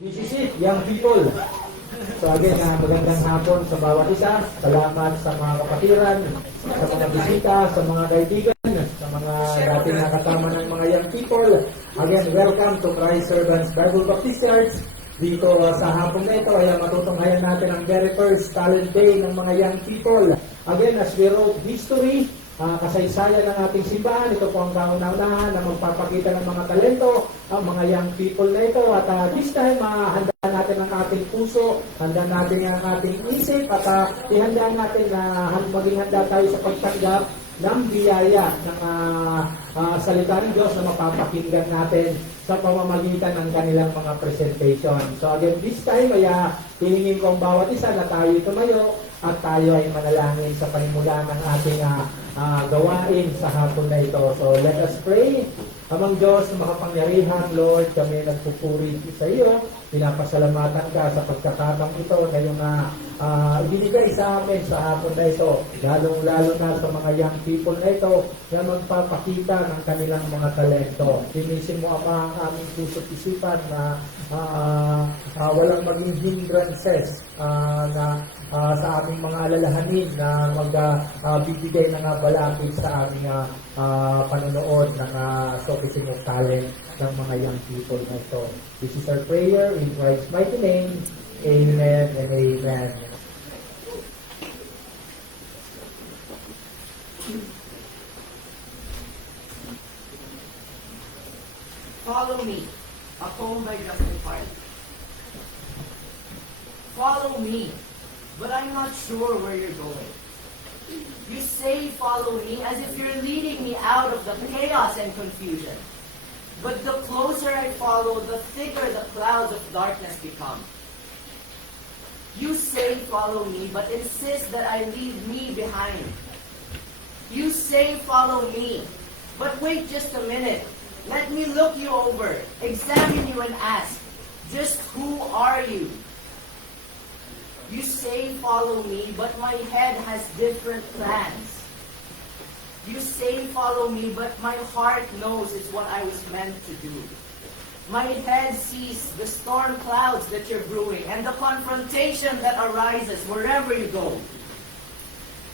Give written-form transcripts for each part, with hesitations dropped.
This is it, young people. So again, magandang hapon sa bawat isa. Salamat sa mga kapatiran, sa mga bisita, sa mga kaibigan, sa mga dating nakasama ng mga young people. Again, welcome to Christ Servants Bible Baptist Church. Dito sa hapon na ito ay matutunghayan natin ang very first talent day ng mga young people. Again, as we wrote history, kasaysayan ng ating simbahan, ito po ang kauna-unahan na magpapakita ng mga talento, ang mga young people na ito. At this time, handa natin ang ating puso, handa natin ang ating isip, at ihanda natin na maging handa tayo sa pagtanggap ng biyaya ng salita ng Diyos na mapapakinggan natin sa pamamagitan ng kanilang mga presentation. So again, this time ay hihingin ko ang bawat isa na tayo tumayo at tayo ay manalangin sa panimula ng ating gawain sa hapon na ito. So let us pray. Amang Diyos na makapangyarihan, Lord, kami nagpupuri sa iyo. Pinapasalamatan ka sa pagkakataong ito na yung ibinigay sa amin sa hapon na ito. Lalong-lalo na sa mga young people na ito na magpapakita ng kanilang mga talento. Tinisin mo ang aming puso't isipan na walang maging hindrances na sa aming mga alalahanin na magbibigay ng balakid sa aming panonood ng showcasing of talent ng mga young people na ito. This is our prayer in Christ's mighty name. Amen and amen. Follow me, a poem by Justin Park. Follow me, but I'm not sure where you're going. You say follow me as if you're leading me out of the chaos and confusion. But the closer I follow, the thicker the clouds of darkness become. You say follow me, but insist that I leave me behind. You say follow me, but wait just a minute. Let me look you over, examine you and ask, just who are you? You say follow me, but my head has different plans. You say follow me, but my heart knows it's what I was meant to do. My head sees the storm clouds that you're brewing and the confrontation that arises wherever you go.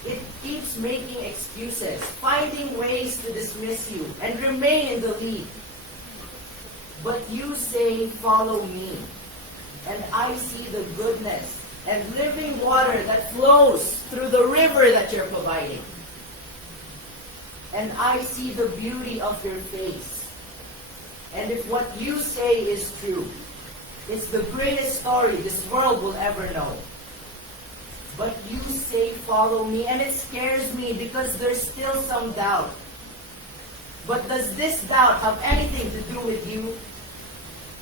It keeps making excuses, finding ways to dismiss you and remain in the lead. But you say, follow me, and I see the goodness and living water that flows through the river that you're providing. And I see the beauty of your face. And if what you say is true, it's the greatest story this world will ever know. But you say follow me, and it scares me because there's still some doubt. But does this doubt have anything to do with you?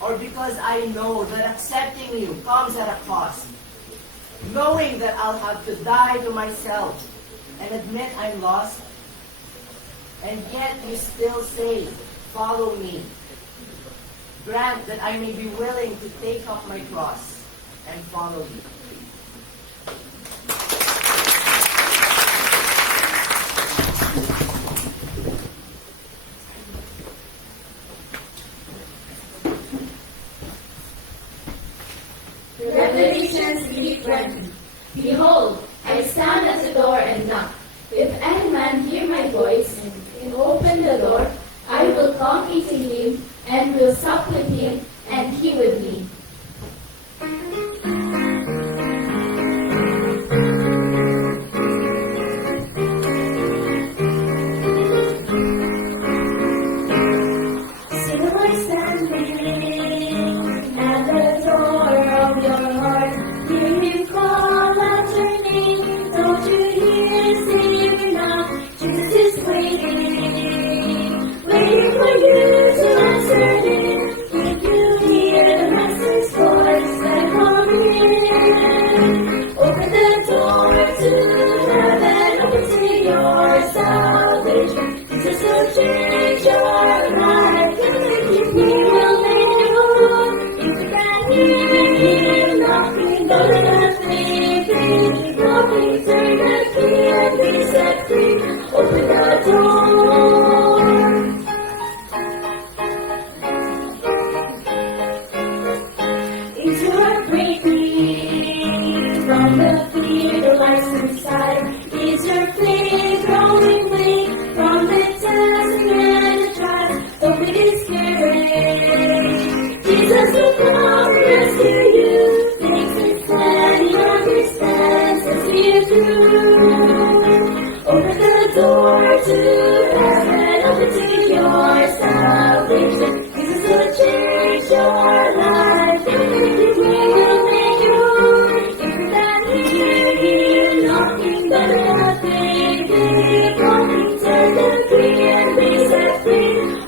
Or because I know that accepting you comes at a cost? Knowing that I'll have to die to myself and admit I'm lost? And yet you still say, follow me. Grant that I may be willing to take up my cross and follow you. Revelations 3:20. Behold, I stand at the door and knock. If any man hear my voice and open the door, I will come into him and will sup with him and he with me. Still I standing at the door of your heart. Hear him call out your name. Don't you hear? Say it now. Jesus is waiting for you to answer him. He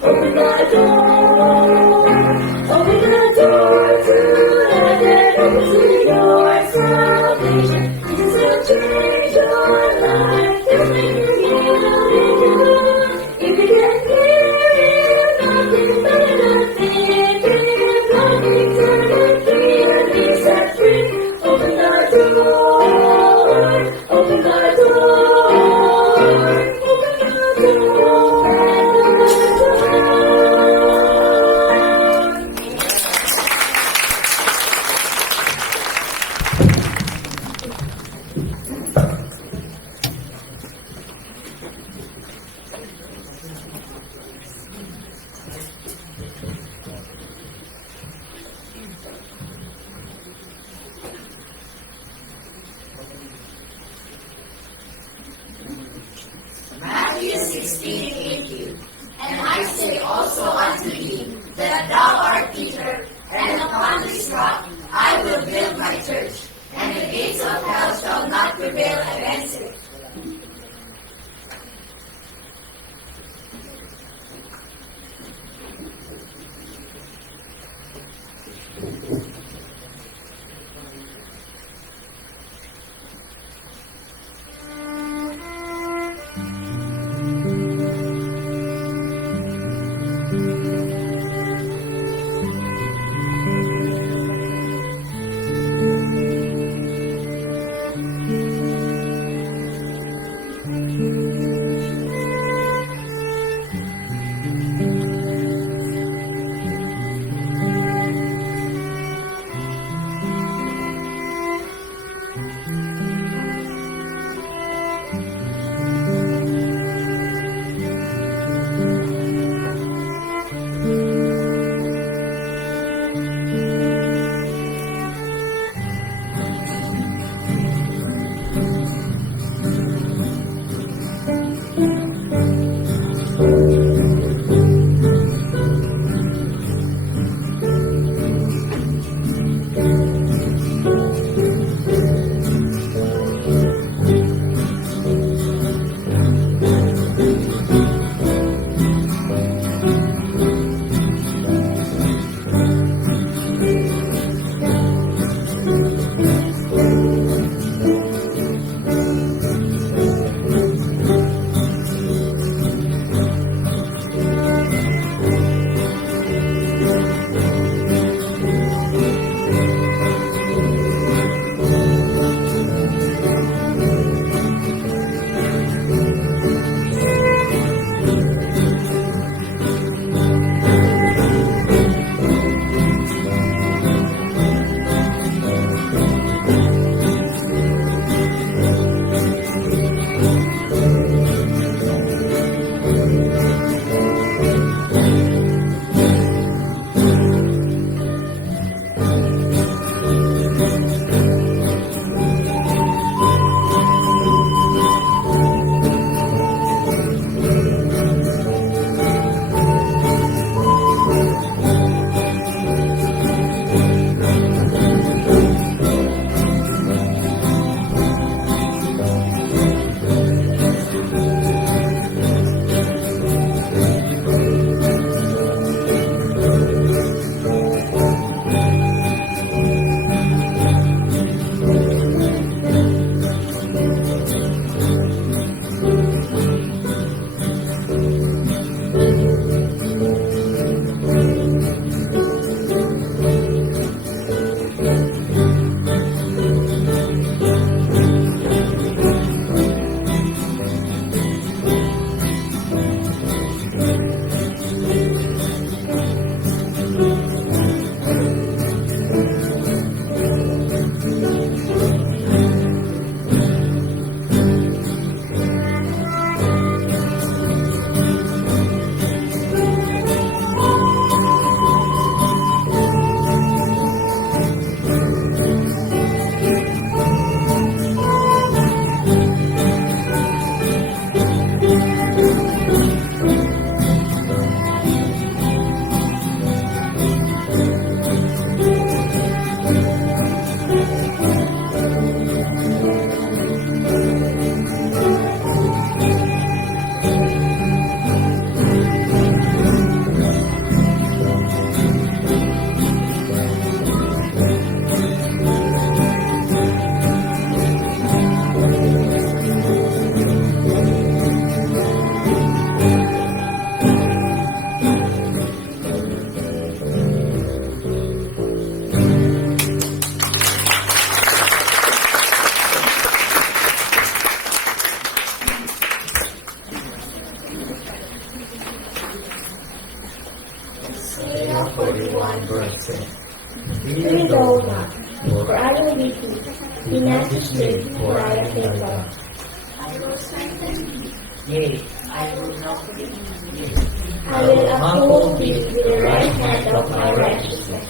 Open the door. Open the door to heaven, to your salvation. Jesus will change your life, He'll make you new. If you can hear Him knocking, better not think Him coming, turn and be set free. Open the door. Open the door. Open the Matthew 16:18. And I say also unto thee, that thou art Peter, and upon this rock I will build my church, and the gates of hell shall not prevail against it. Isaiah 41 verse 10. Fear thou not, for I will be with thee. Be not dismayed, for I am thy God. I will strengthen thee. Yea, I will help thee. I will uphold thee with the right hand of my righteousness.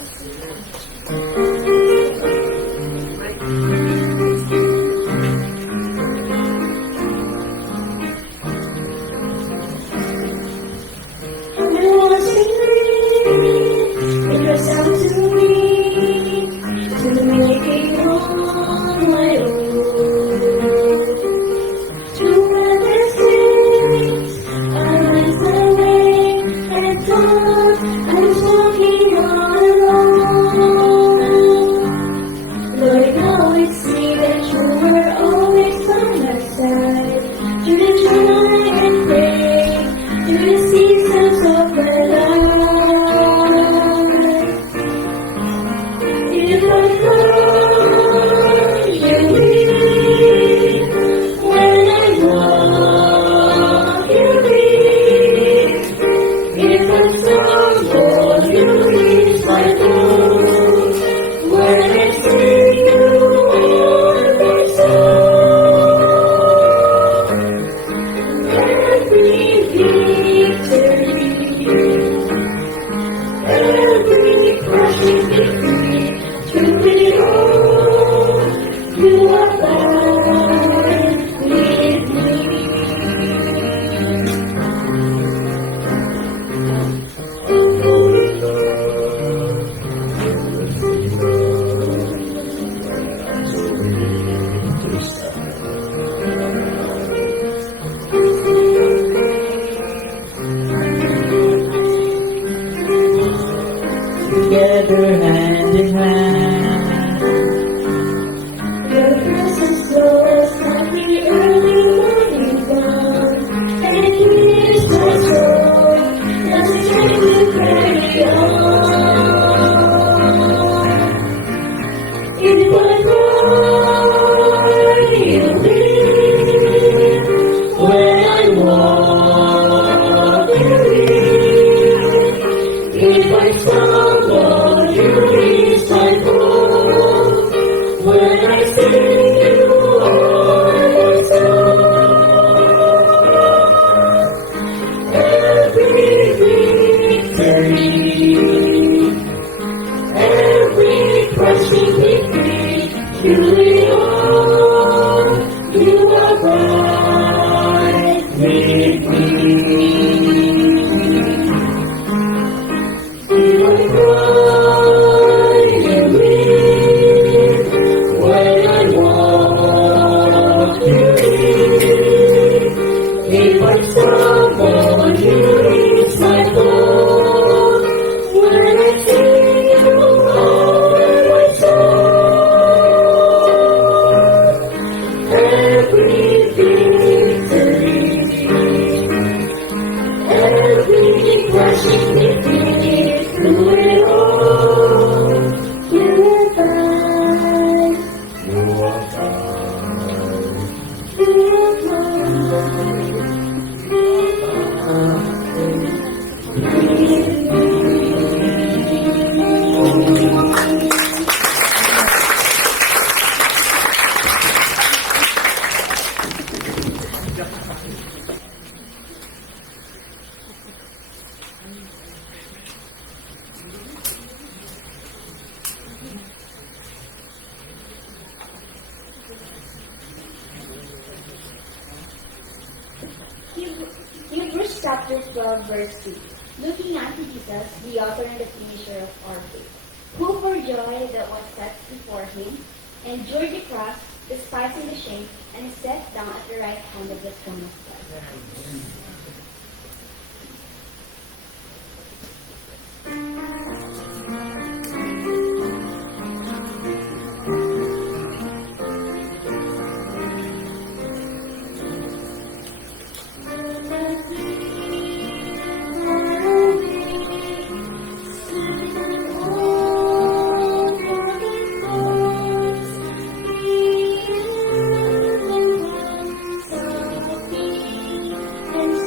Together hand in hand. Your presence flows like the early morning dawn, and it heals my soul as I try to carry on. If I cry, you will. When I walk, you will. If I stumble, you ease my fall. When I sing, you are my song. Every victory, every crushing victory, you are, you are right with me. If I cry, you will. When I walk, you lead. If I stumble, you ease my fall. When I sing, you are my song. Every victory, every crushing victory, through it all, you are mine. You are God. You are mine. Hebrews chapter 12 verse 2. Looking unto Jesus, the author and the finisher of our faith, who for joy that was set before him endured the cross, despising the shame, and is set down at the right hand of the throne of God. And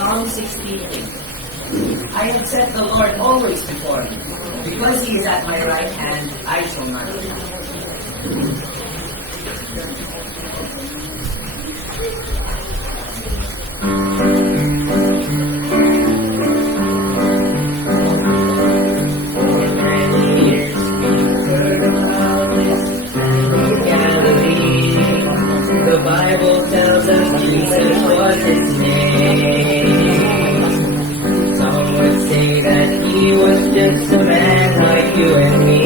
Psalm 16:8. I have set the Lord always before me. Because he is at my right hand, I shall not fear. The Bible tells us Jesus was his name. Some would say that he was just a man like you and me.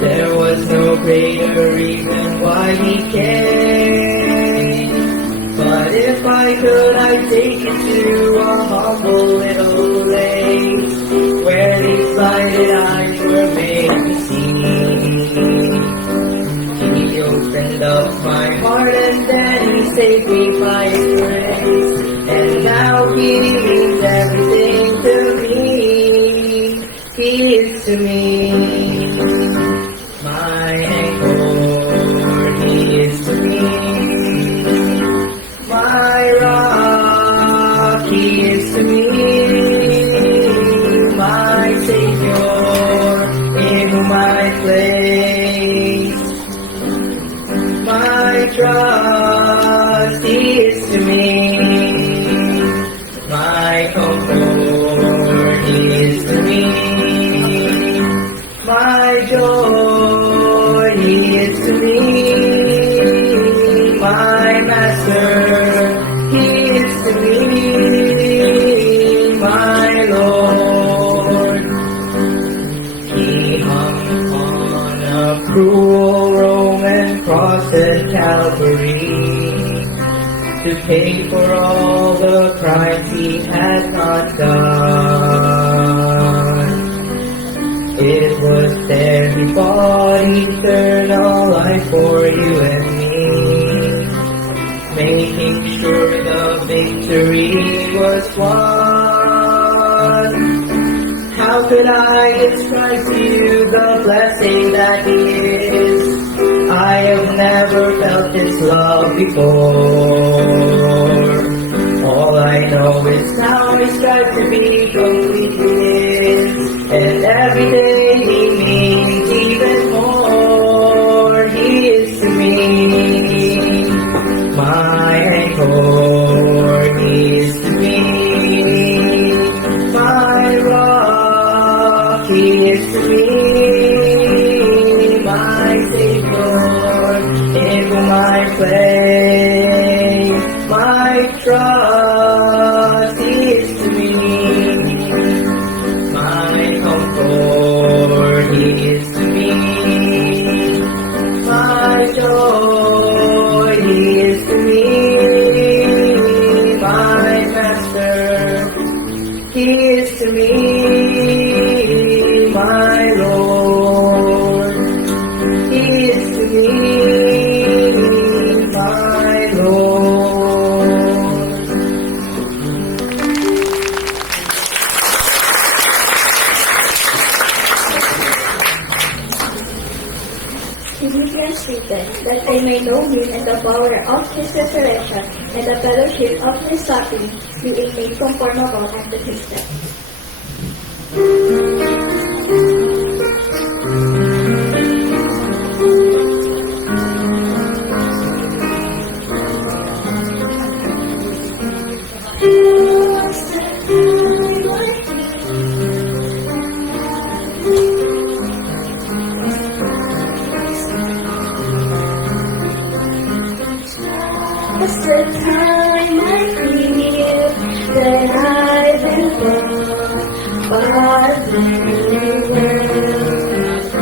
There was no greater reason why he came. But if I could, I'd take you to a humble little place where these blinded eyes were made to see. He opened up my heart and then he saved me by his grace. And now he means everything to me. He is to me my anchor. He is to me my rock. He is to me my Savior, in whom I place my trust. He is to me my comfort. He is to me my joy. He is to me my master. He is to me my Lord. He hung on a cruel Roman cross at Calvary to pay for all the crimes he had not done. It was there he bought eternal life for you and me, making sure the victory was won. How could I describe to you the blessing that he is? I have never felt his love before. All I know is now I strive to be completely his, and every day he means even more. He is to me my anchor. He is to me my rock. He is to me my Savior, in whom I place my trust. He is to me my comfort. He is to me my joy. He is to me my master. He is to me my Lord. He is to me my Lord. Philippians written, that they may know him and the power of his resurrection and the fellowship of his suffering, being made conformable unto his death. It's the time I feel that I've been born by the world.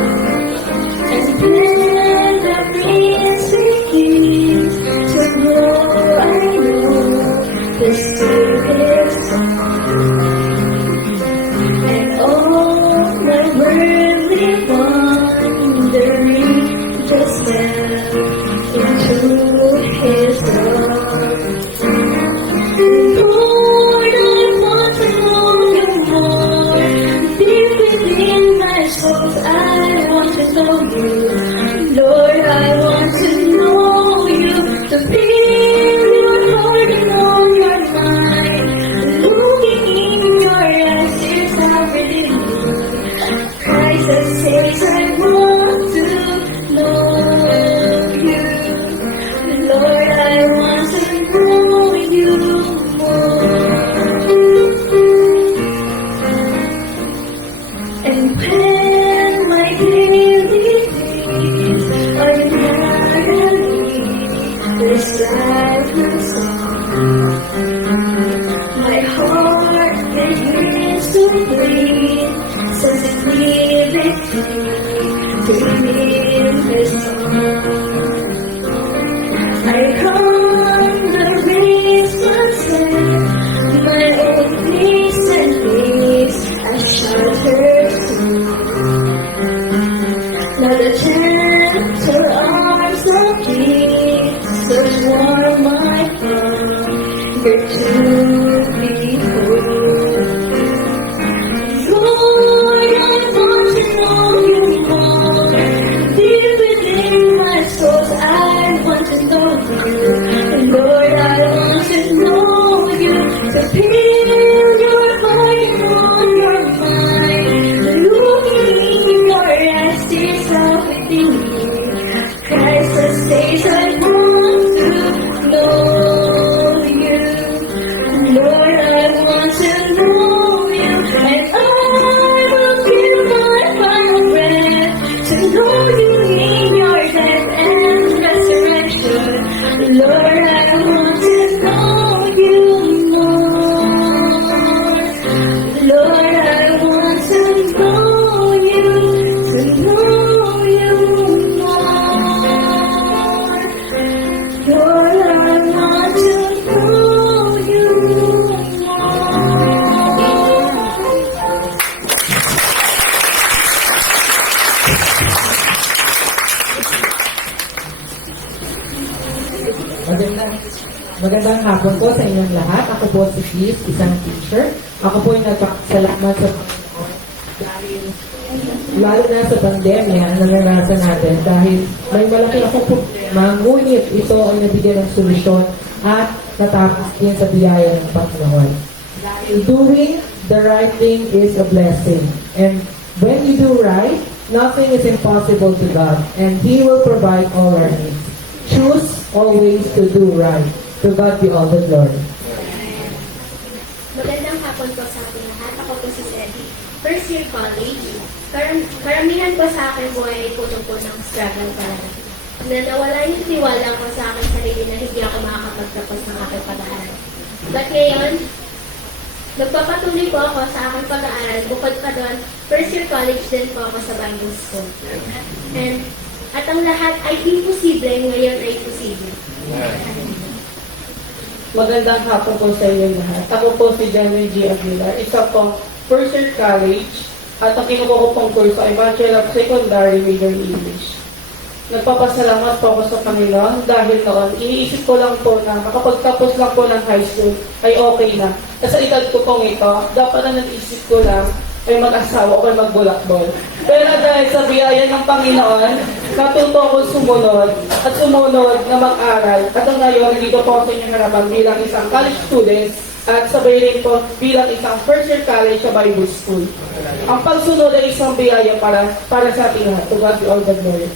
And then the breeze begins to blow, I know the Savior's song. And all my worldly wandering just step into his love. Lord, I want to know you more, deep within my soul. Magandang hapon po sa inyong lahat. Ako po si Keith, isang teacher. Ako po ay nagpapasalamat sa Panginoon dahil lalo na sa pandemya na naranasan natin dahil may malaki akong problema, ngunit ito ay nabigyan ng solusyon at natapos din sa biyaya ng Panginoon. Dahil doing the right thing is a blessing. And when you do right, nothing is impossible to God, and He will provide all our needs. Choose always to do right. To God be all the glory. Magandang hapon po sa ating lahat. Ako po si Sedi. First year college. Karamihan po sa akin po ay puto po ng struggle talaga. Na nawala yung tiwala ko sa aking sarili na hindi ako makakapagtapos ng aking pag-aaral. But ngayon, nagpapatuloy po ako sa aking pag-aaral. Bukod pa doon, first year college din po ako sa Bible School. At ang lahat ay imposible, ngayon ay posible. Magandang hapon po sa inyo lahat. Ako po si Jenny G. Aguilar, isa pong first year college at ang kinukuha ko pong kurso ay Bachelor of Secondary Major in English. Nagpapasalamat po ako sa Panginoon dahil noon, iniisip ko lang po na makapagtapos lang po ng high school ay okay na. At sa edad ko pong ito, dapat na nag-isip ko lang ay mag-asawa o ay magbulakbol. Pero dahil sa biyaya ng Panginoon, natuto ako sumunod at sumunod na mag-aral. At ang ngayon, dito po ako sa inyong harapan bilang isang college student at sabay rin po bilang isang first year college sa Bible School. Ang pagsunod ay isang biyaya para sa ating lahat. To God be all the glory.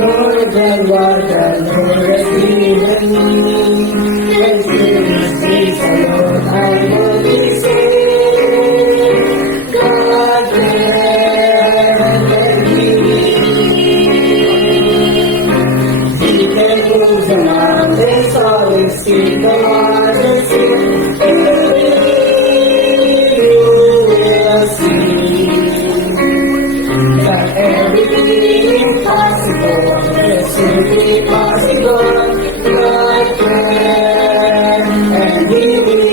Lord than what the Lord has given me. And through His grace alone I will be saved. God can He can move the mountains, all His feet, the waters fill. You will see that everything possible, it's simply possible. God can and He will.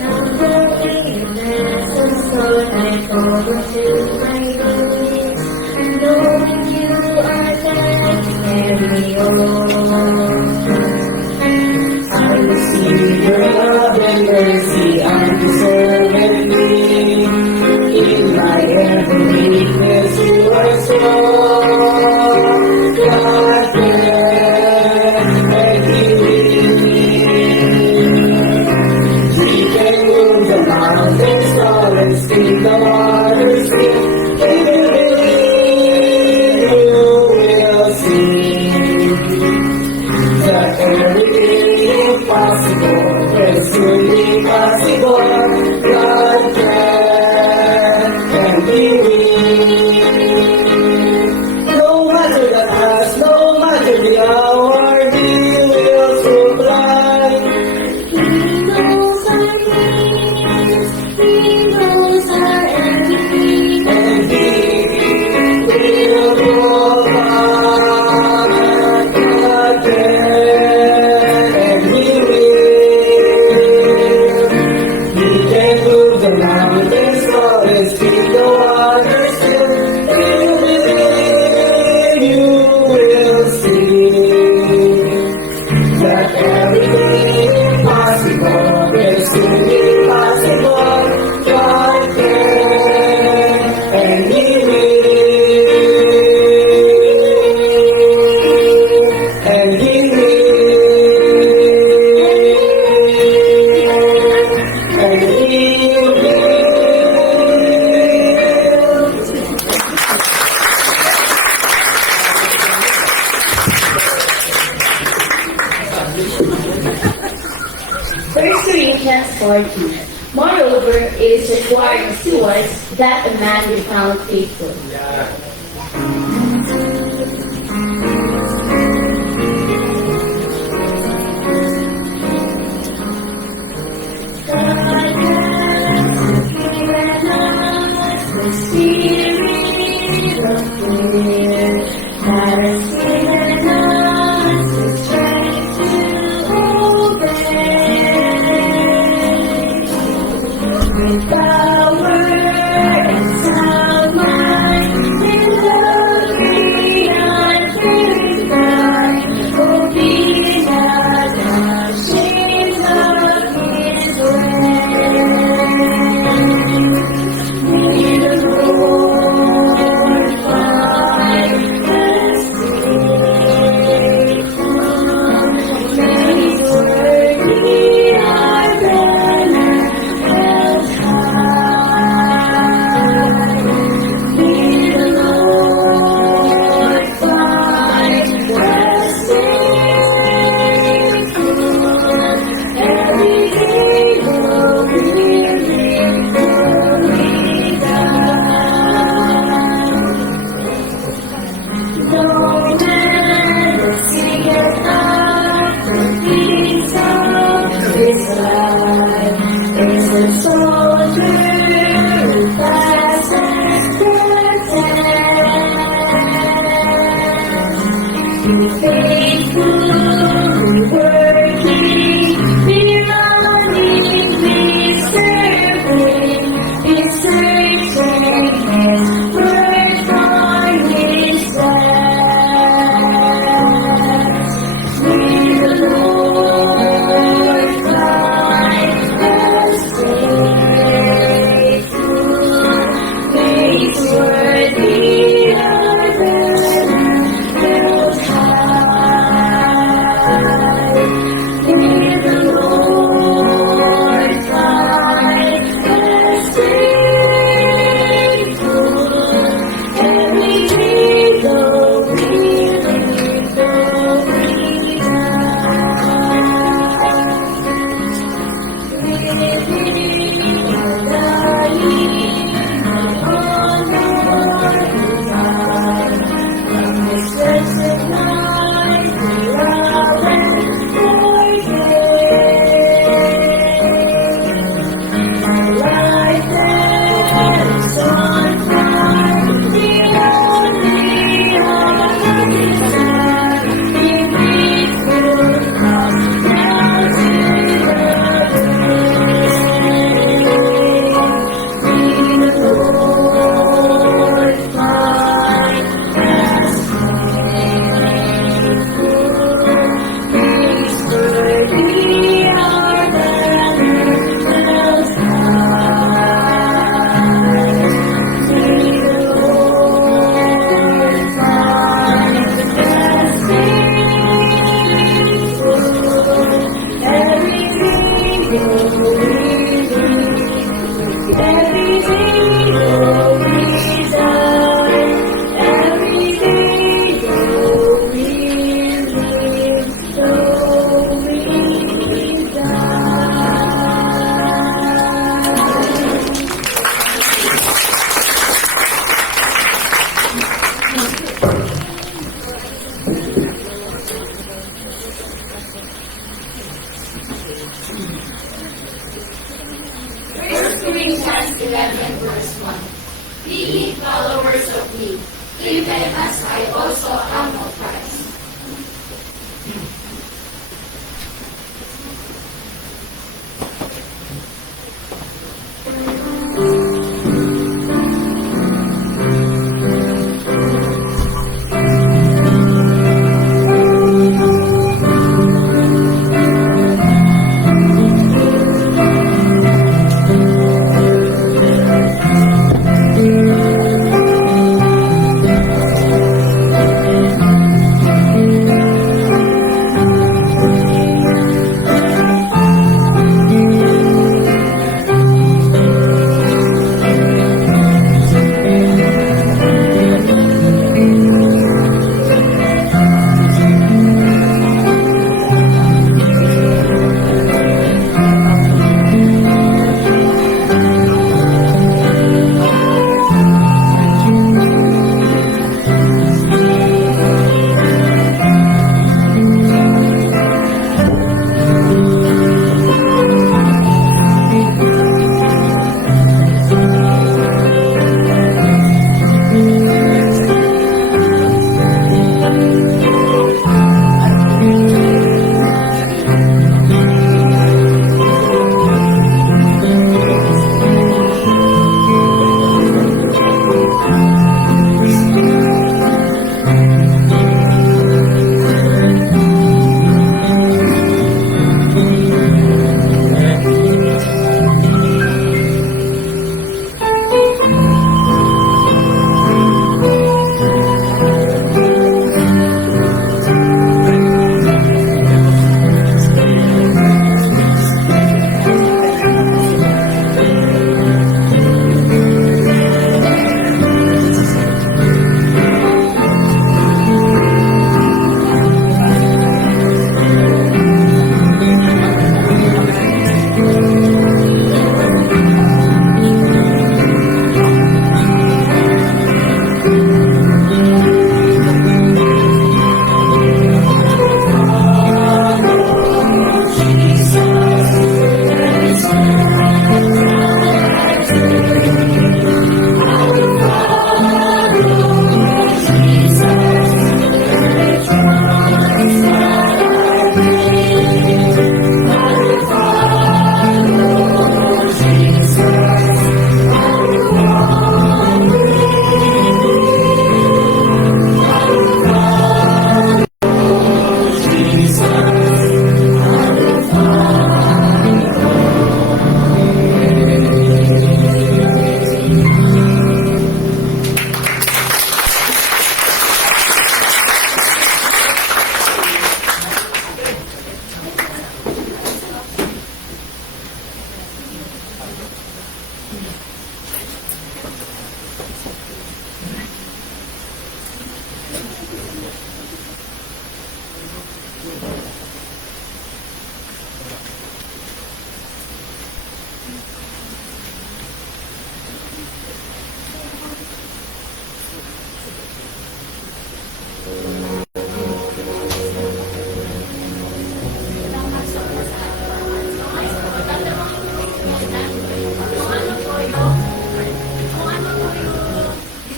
Now the weakness of soul and overfill my days, and knowing You are there to carry on. I receive Your love and mercy, undeservedly. In my every weakness, You are strong. God can and He can move the mountains, tall and speak the waters still. You will see that everything impossible is truly possible. God can and He will. No matter the past, no matter the hour, He will supply. He knows our needs, He knows our every, and He will provide. God can and He will. He can move the mountains, all His feet, the waters still. You will see that everything impossible is truly possible. God can and He will. And He will. And He will. First Corinthians 14. Moreover, it is required to us that a man be found faithful. The Spirit Believe them as I also am of Christ.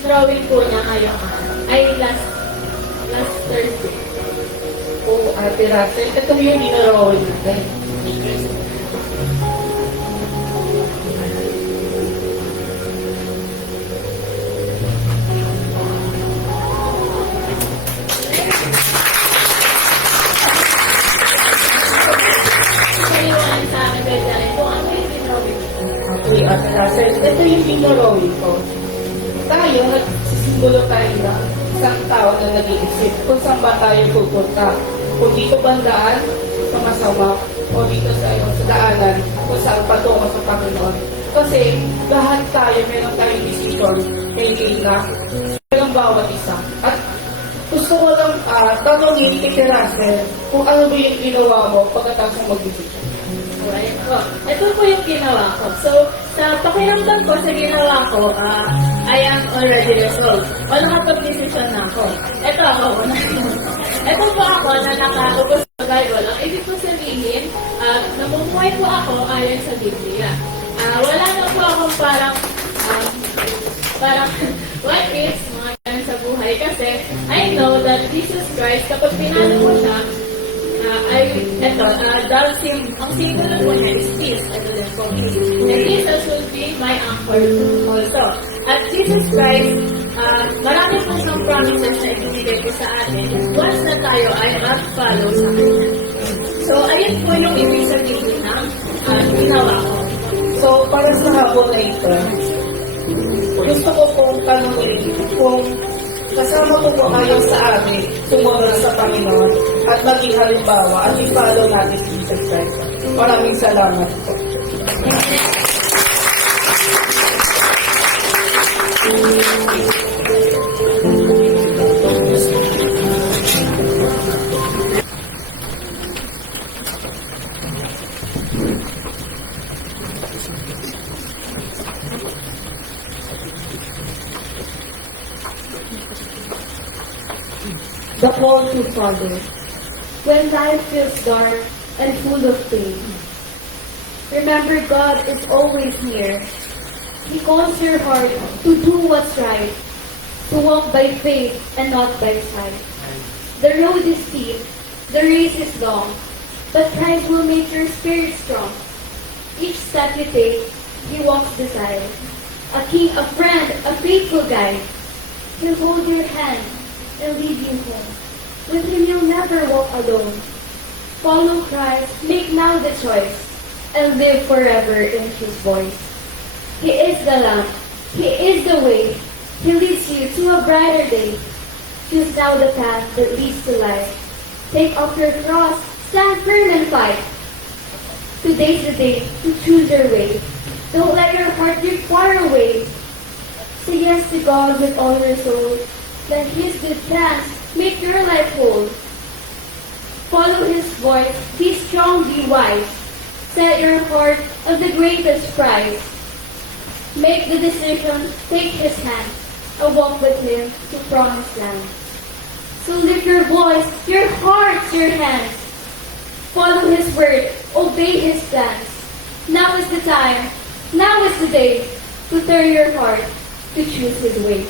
Drawing po niya ngayong ay last Thursday. Oh, Ate Russell, ito yung dinarawan natin. Siniwanan sa amin kahit na rin kung ano yung drawing. Okay, Ate Russell, ito yung dinarawan ko. Tayo, nagsisimbolo tayo na isang tao na nag-iisip kung saan ba tayo pupunta. Kung dito bandaan, sa masama, o dito sa daanan, kung saan patungo sa Panginoon. Kasi lahat tayo, meron tayong decision, hindi na, meron bawat isa. At gusto ko lang tanongin kay Russell kung ano ba yung ginawa mo pagkatapos mo mag-decision. Ayan po. Ito po yung ginawa ko. So, sa pakiramdam ko, sa ginawa ko, I am already resolved. O nakapag-decision na ako. Ito ako. Ito po ako na nakaubos sa Bible. Ang ibig ko sabihin, namumuhay po ako ayon sa Biblia. Wala na po akong parang what if, mga ganun sa buhay. Kasi I know that Jesus Christ, kapag pinalo mo siya, ang symbol po niya is peace, and Jesus will be my anchor also. At Jesus Christ, marami po siyang promises na ibinigay po sa atin once na tayo ay mag-follow sa Kanya. So, ayun po yung ibig sabihin ng ginawa ko. So, para sa hapon na ito, gusto ko pong tanongin kung kasama ko po kayo sa amin sumunod sa Panginoon at maging halimbawa at i-follow natin si Jesus Christ. Maraming salamat po. The call to follow. When life feels dark and full of pain, remember God is always near. He calls your heart to do what's right, to walk by faith and not by sight. The road is steep, the race is long, but Christ will make your spirit strong. Each step you take, He walks beside. A king, a friend, a faithful guide. He'll hold your hand and lead you home. With Him you'll never walk alone. Follow Christ, make now the choice, and live forever in His voice. He is the lamp, He is the way. He leads you to a brighter day. Choose now the path that leads to life. Take up your cross, stand firm and fight. Today's the day to choose your way. Don't let your heart drift far away. Say yes to God with all your soul. Let His good plans make your life whole. Follow His voice, be strong, be wise. Set your heart on the greatest prize. Make the decision, take His hand, and walk with Him to promised land. So lift your voice, your heart, your hands. Follow His word, obey His plans. Now is the time, now is the day to turn your heart to choose His way.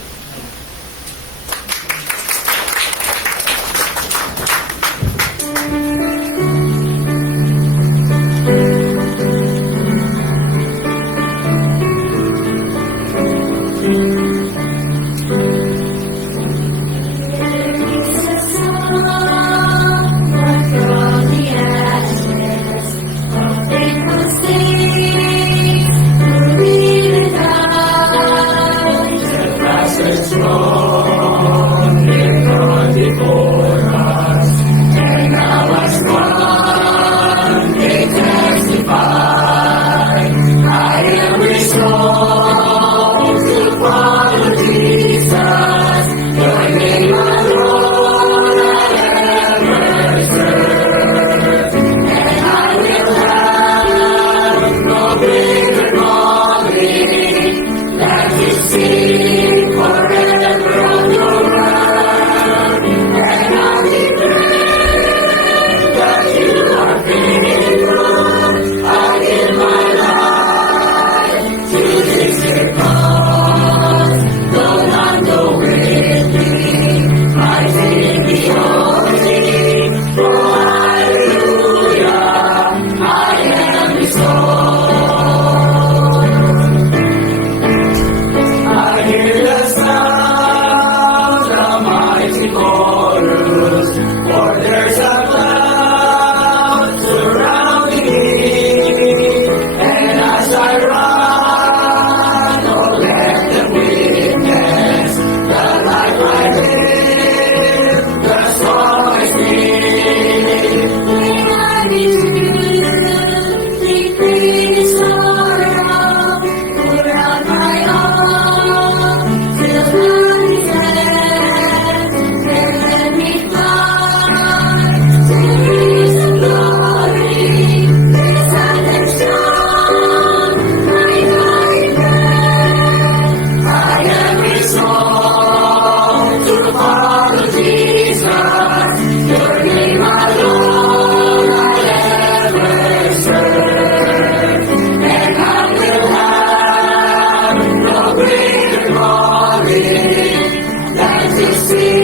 See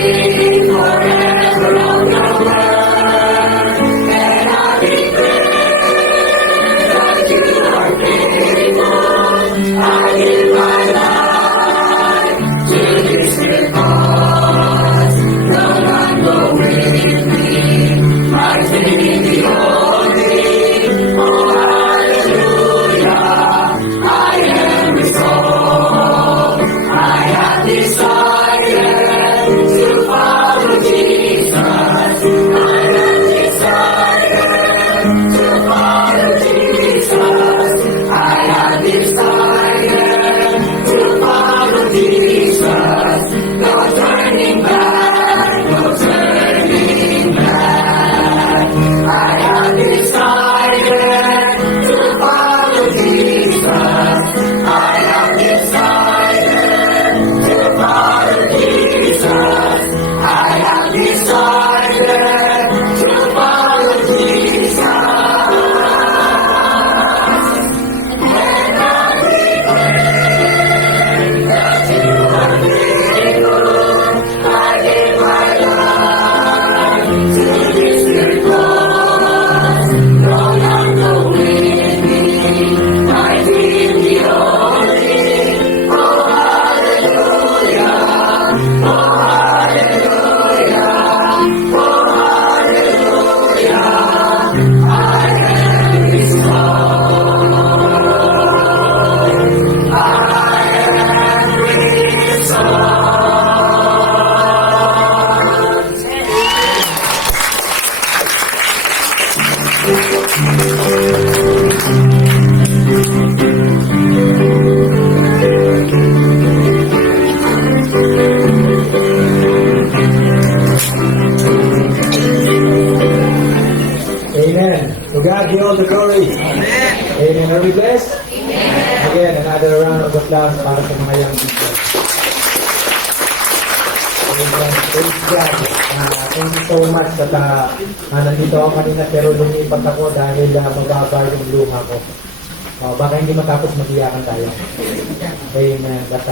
To God be all the glory. Amen. Are we blessed? Again, another round of applause para sa mga young people. Amen. Praise God. Thank you so much at nandito ako kanina pero lumipat ako dahil mababa yung luha ko. Baka hindi matapos mag-iyakan tayo. Amen. But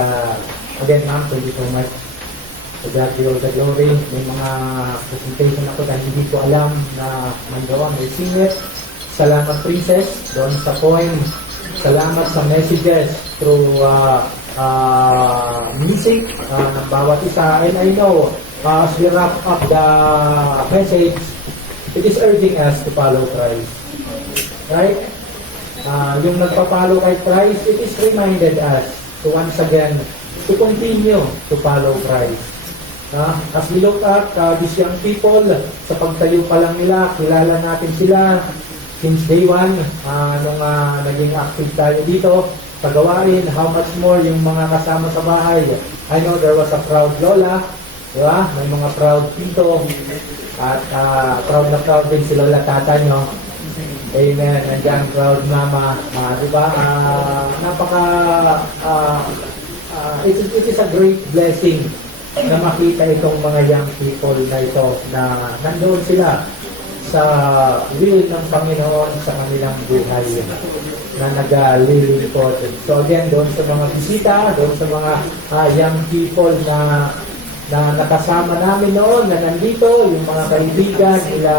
again, ma'am, thank you so much. To God be all the glory. May mga presentation ako dahil hindi ko alam na mandawa, may singit. Salamat, Princess, doon sa poem. Salamat sa messages through music ng bawat isa. And I know, as we wrap up the message, it is urging us to follow Christ. Right? Yung nagpa-follow kay Christ, it is reminded us to once again, to continue to follow Christ. As we look at these young people, sa pagtayo pa lang nila, kilala natin sila since day one, nung naging active tayo dito, sa gawain, how much more yung mga kasama sa bahay. I know there was a proud lola, di ba? May mga proud tito, at proud na proud din si lola tata nyo. Amen. Nandiyan, proud mama. Di ba? It is a great blessing na makita itong mga young people na ito na nandoon sila sa will ng Panginoon sa kanilang buhay na naglilingkod. So again, doon sa mga bisita, doon sa mga young people na nakasama namin noon, na nandito, yung mga kaibigan nila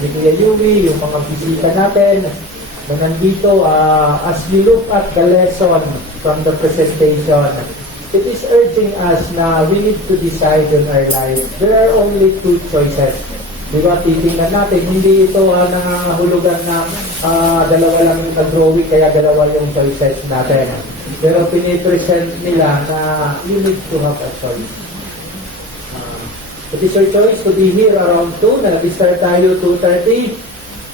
ni Kuya Yui, yung mga bisita natin na nandito, as we look at the lesson from the presentation, it is urging us na we need to decide in our life. There are only two choices. Diba, titingnan natin, hindi ito nangangahulugan na dalawa lang yung nag-drawing, kaya dalawa yung choices natin. Pero pinipresent nila na you need to have a choice. It is your choice to be here around 2, nag-start tayo 2:30.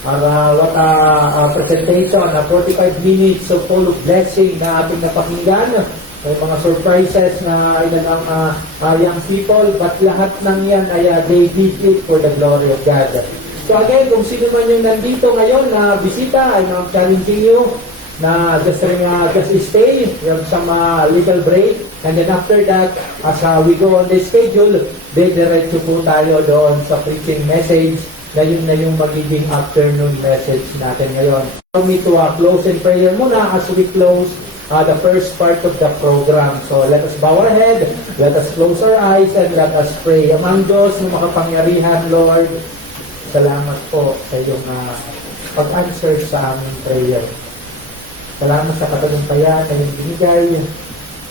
What a presentation, 45 minutes so full of blessing na ating napakinggan. May mga surprises na ilan ang young people, but lahat ng yan ay they did it for the glory of God. So again, kung sino man yung nandito ngayon na bisita, I'm challenging you na just stay, you have some little break, and then after that, as we go on the schedule, diretso po tayo doon sa preaching message na yung magiging afternoon message natin ngayon. Allow me to close in prayer muna as we close the first part of the program. So let us bow our head, let us close our eyes, and let us pray. Amang Diyos ng makapangyarihan, Lord, salamat po sa iyong pag-answer sa aming prayer. Salamat sa katagumpayan na iyong binigay.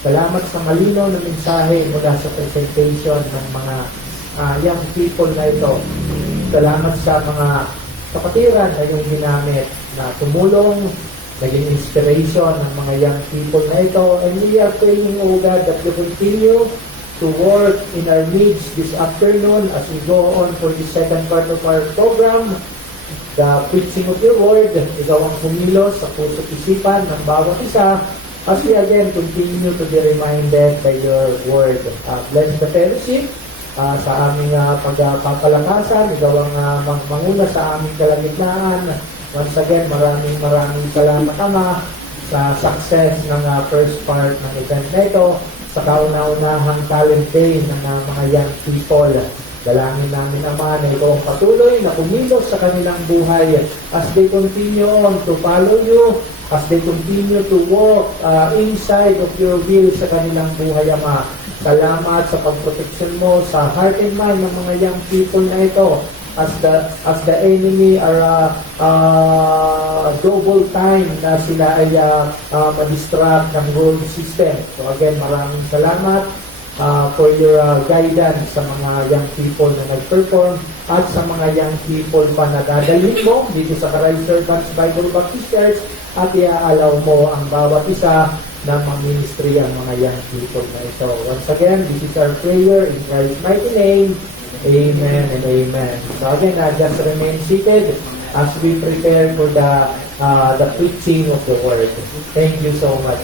Salamat sa malinaw na mensahe mula sa presentation ng mga young people na ito. Salamat sa mga kapatiran na iyong ginamit na tumulong, naging inspiration ng mga young people na ito. And we are praying, O God, that you continue to work in our midst this afternoon as we go on for the second part of our program. The preaching of your word, ikaw ang kumilos sa puso't isipan ng bawat isa as we again continue to be reminded by your word. Bless the fellowship sa aming pagpapalakasan, ikaw ang manguna sa aming kalagitnaan. Once again, maraming salamat, Ama, sa success ng first part ng event na ito, sa kauna-unahang talent day ng mga young people. Dalangin namin, Ama, na ito ang patuloy na kumilos sa kanilang buhay as they continue on to follow you, as they continue to walk inside of your will sa kanilang buhay, Ama. Salamat sa pagproteksyon mo sa heart and mind ng mga young people na ito. As the enemy are double time na sila ay ma-distract ng world system. So again, maraming salamat for your guidance sa mga young people na nag-perform at sa mga young people pa na dadalhin mo dito sa Christ Servants Bible Baptist Church at iaalaw mo ang bawat isa na mag-ministry ang mga young people na ito. Once again, this is our prayer in Christ's mighty name. Amen and amen. So again, just remain seated as we prepare for the preaching of the word. Thank you so much.